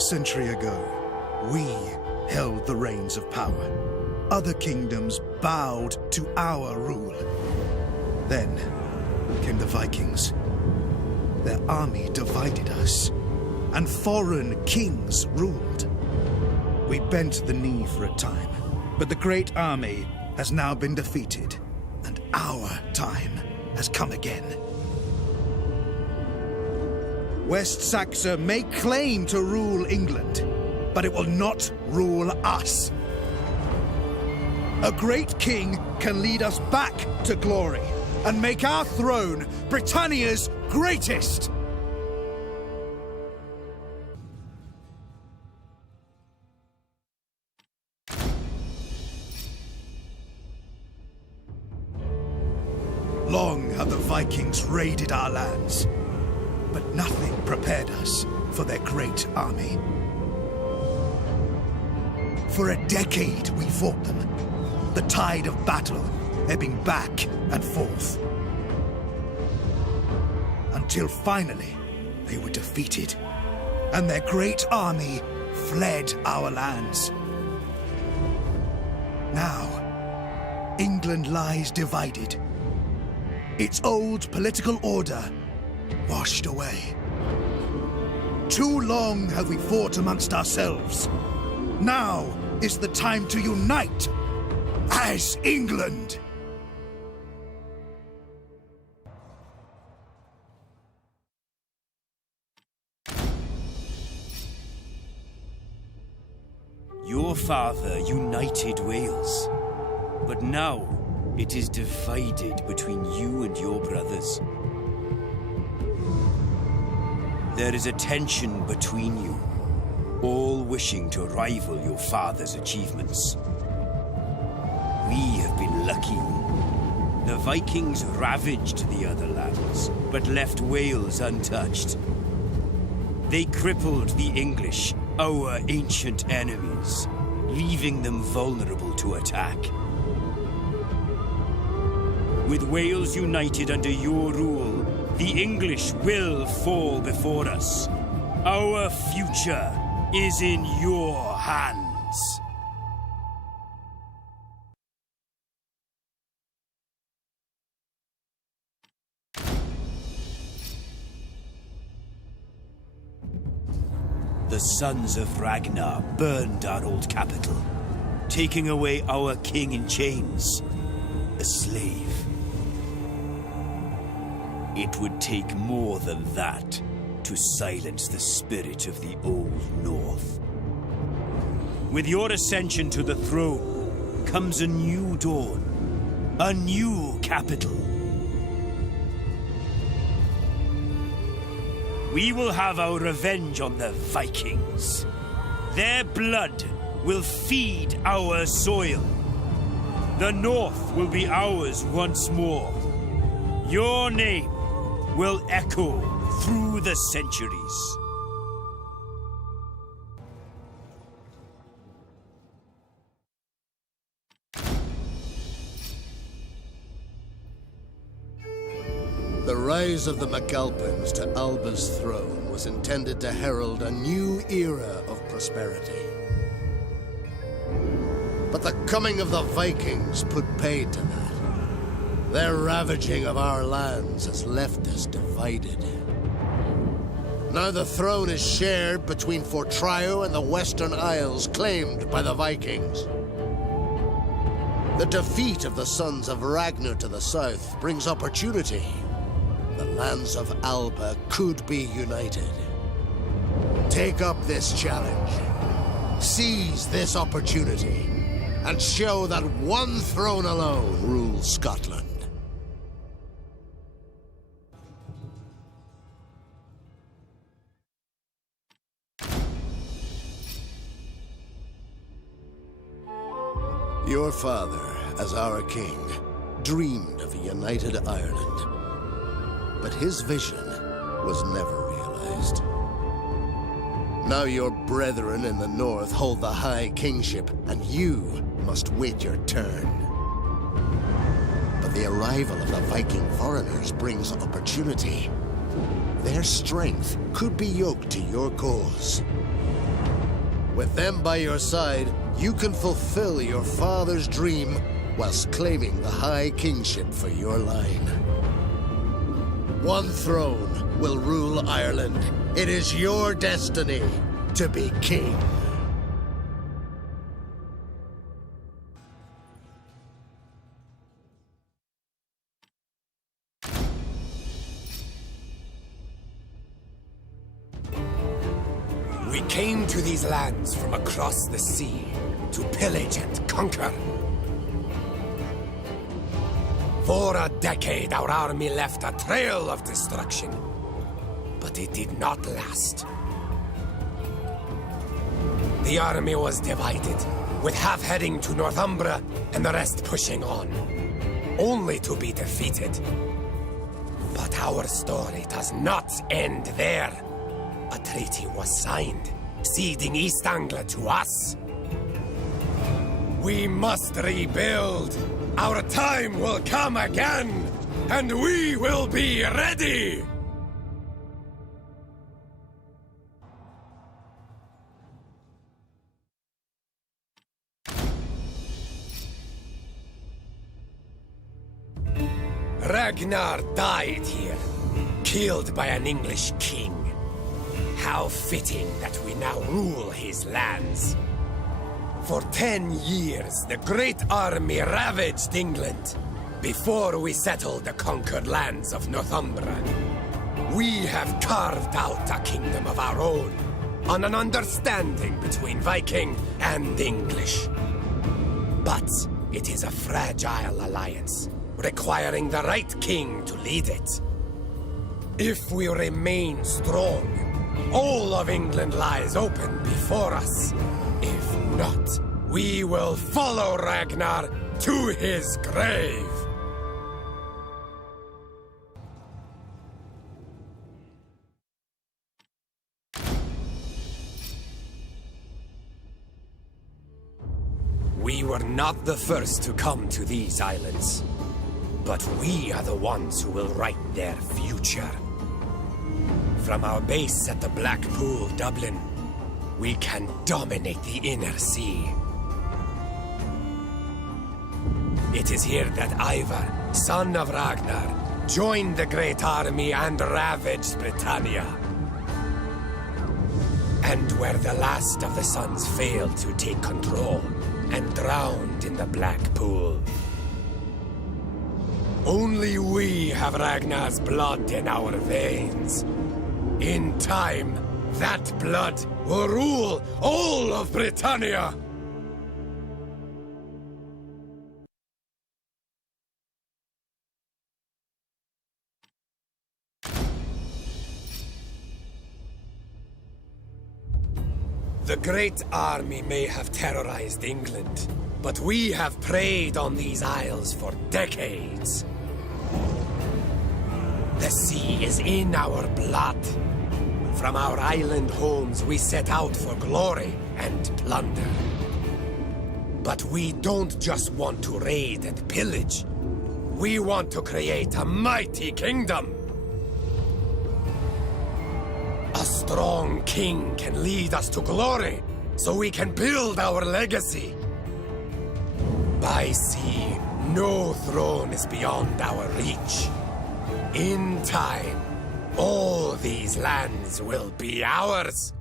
A century ago, we held the reins of power. Other kingdoms bowed to our rule. Then came the Vikings. Their army divided us, and foreign kings ruled. We bent the knee for a time, but the great army has now been defeated, and our time has come again. West Saxa may claim to rule England, but it will not rule us. A great king can lead us back to glory and make our throne Britannia's greatest. Long have the Vikings raided our lands, but nothing prepared us for their great army. For a decade we fought them, the tide of battle ebbing back and forth. Until finally they were defeated, and their great army fled our lands. Now, England lies divided. Its old political order washed away. Too long have we fought amongst ourselves. Now is the time to unite as England. Your father united Wales, but now it is divided between you and your brothers. There is a tension between you, all wishing to rival your father's achievements. We have been lucky. The Vikings ravaged the other lands, but left Wales untouched. They crippled the English, our ancient enemies, leaving them vulnerable to attack. With Wales united under your rule, the English will fall before us. Our future is in your hands. The sons of Ragnar burned our old capital, taking away our king in chains, a slave. It would take more than that to silence the spirit of the Old North. With your ascension to the throne comes a new dawn, a new capital. We will have our revenge on the Vikings. Their blood will feed our soil. The North will be ours once more. Your name will echo through the centuries. The rise of the MacAlpins to Alba's throne was intended to herald a new era of prosperity. But the coming of the Vikings put paid to that. Their ravaging of our lands has left us divided. Now the throne is shared between Fortrio and the Western Isles claimed by the Vikings. The defeat of the sons of Ragnar to the south brings opportunity. The lands of Alba could be united. Take up this challenge. Seize this opportunity and show that one throne alone rules Scotland. Your father, as our king, dreamed of a united Ireland. But his vision was never realized. Now your brethren in the north hold the high kingship, and you must wait your turn. But the arrival of the Viking foreigners brings opportunity. Their strength could be yoked to your cause. With them by your side, you can fulfill your father's dream whilst claiming the High Kingship for your line. One throne will rule Ireland. It is your destiny to be king. We came to these lands from across the sea to pillage and conquer. For a decade, our army left a trail of destruction, but it did not last. The army was divided, with half heading to Northumbria and the rest pushing on, only to be defeated. But our story does not end there. A treaty was signed, ceding East Anglia to us. We must rebuild. Our time will come again, and we will be ready! Ragnar died here, killed by an English king. How fitting that we now rule his lands. For 10 years, the great army ravaged England before we settled the conquered lands of Northumbria. We have carved out a kingdom of our own, on an understanding between Viking and English. But it is a fragile alliance, requiring the right king to lead it. If we remain strong, all of England lies open before us. If not, we will follow Ragnar to his grave. We were not the first to come to these islands, but we are the ones who will write their future. From our base at the Black Pool, Dublin, we can dominate the inner sea. It is here that Ivar, son of Ragnar, joined the great army and ravaged Britannia. And where the last of the sons failed to take control and drowned in the Black Pool. Only we have Ragnar's blood in our veins. In time, that blood will rule all of Britannia! The great army may have terrorized England, but we have preyed on these isles for decades. The sea is in our blood. From our island homes, we set out for glory and plunder. But we don't just want to raid and pillage. We want to create a mighty kingdom. A strong king can lead us to glory, so we can build our legacy. By sea, no throne is beyond our reach. In time, all these lands will be ours.